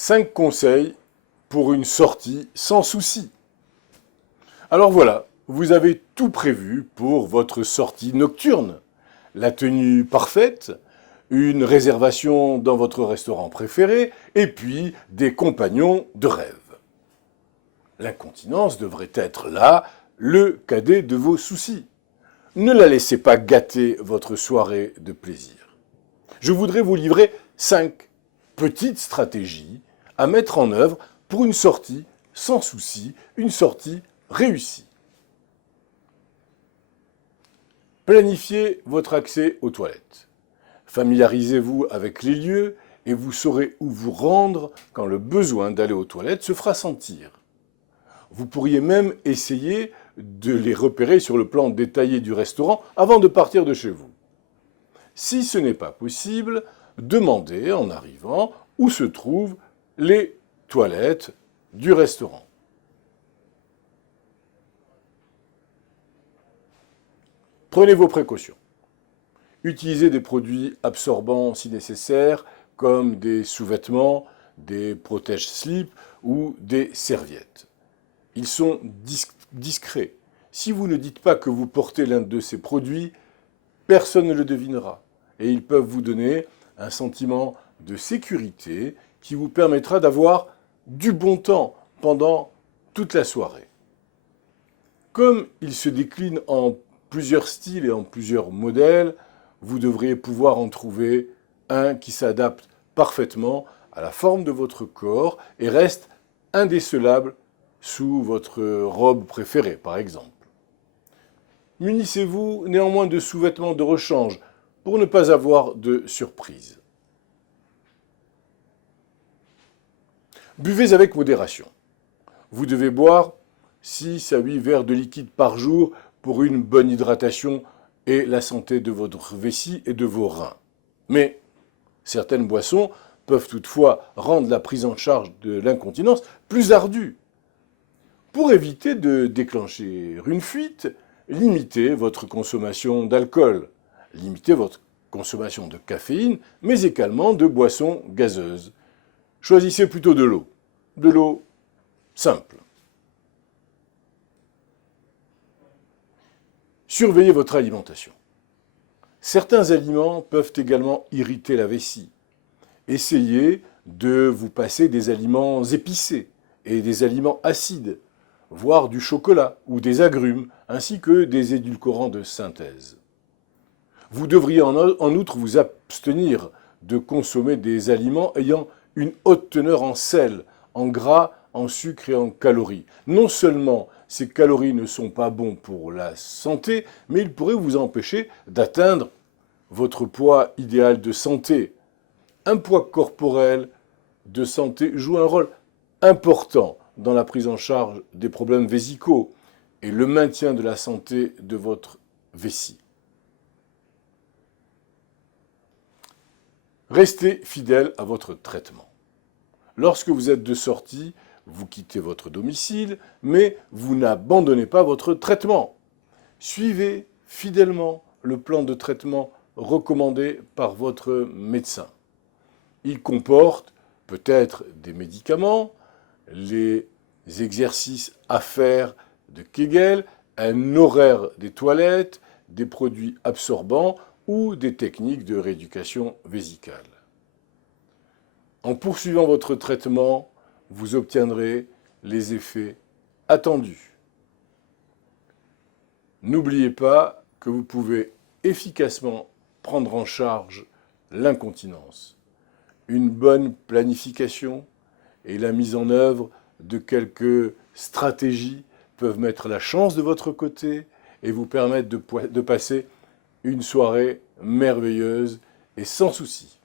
5 conseils pour une sortie sans souci. Alors voilà, vous avez tout prévu pour votre sortie nocturne. La tenue parfaite, une réservation dans votre restaurant préféré, et puis des compagnons de rêve. L'incontinence devrait être là, le cadet de vos soucis. Ne la laissez pas gâter votre soirée de plaisir. Je voudrais vous livrer 5 petites stratégies à mettre en œuvre pour une sortie sans souci, une sortie réussie. Planifiez votre accès aux toilettes. Familiarisez-vous avec les lieux et vous saurez où vous rendre quand le besoin d'aller aux toilettes se fera sentir. Vous pourriez même essayer de les repérer sur le plan détaillé du restaurant avant de partir de chez vous. Si ce n'est pas possible, demandez en arrivant où se trouvent les toilettes du restaurant. Prenez vos précautions. Utilisez des produits absorbants si nécessaire, comme des sous-vêtements, des protège-slips ou des serviettes. Ils sont discrets. Si vous ne dites pas que vous portez l'un de ces produits, personne ne le devinera. Et ils peuvent vous donner un sentiment de sécurité qui vous permettra d'avoir du bon temps pendant toute la soirée. Comme il se décline en plusieurs styles et en plusieurs modèles, vous devriez pouvoir en trouver un qui s'adapte parfaitement à la forme de votre corps et reste indécelable sous votre robe préférée, par exemple. Munissez-vous néanmoins de sous-vêtements de rechange pour ne pas avoir de surprise. Buvez avec modération. Vous devez boire 6 à 8 verres de liquide par jour pour une bonne hydratation et la santé de votre vessie et de vos reins. Mais certaines boissons peuvent toutefois rendre la prise en charge de l'incontinence plus ardue. Pour éviter de déclencher une fuite, limitez votre consommation d'alcool, limitez votre consommation de caféine, mais également de boissons gazeuses. Choisissez plutôt de l'eau simple. Surveillez votre alimentation. Certains aliments peuvent également irriter la vessie. Essayez de vous passer des aliments épicés et des aliments acides, voire du chocolat ou des agrumes, ainsi que des édulcorants de synthèse. Vous devriez en outre vous abstenir de consommer des aliments ayant une haute teneur en sel, en gras, en sucre et en calories. Non seulement ces calories ne sont pas bons pour la santé, mais ils pourraient vous empêcher d'atteindre votre poids idéal de santé. Un poids corporel de santé joue un rôle important dans la prise en charge des problèmes vésicaux et le maintien de la santé de votre vessie. Restez fidèle à votre traitement. Lorsque vous êtes de sortie, vous quittez votre domicile, mais vous n'abandonnez pas votre traitement. Suivez fidèlement le plan de traitement recommandé par votre médecin. Il comporte peut-être des médicaments, les exercices à faire de Kegel, un horaire des toilettes, des produits absorbants ou des techniques de rééducation vésicale. En poursuivant votre traitement, vous obtiendrez les effets attendus. N'oubliez pas que vous pouvez efficacement prendre en charge l'incontinence. Une bonne planification et la mise en œuvre de quelques stratégies peuvent mettre la chance de votre côté et vous permettre de passer une soirée merveilleuse et sans souci.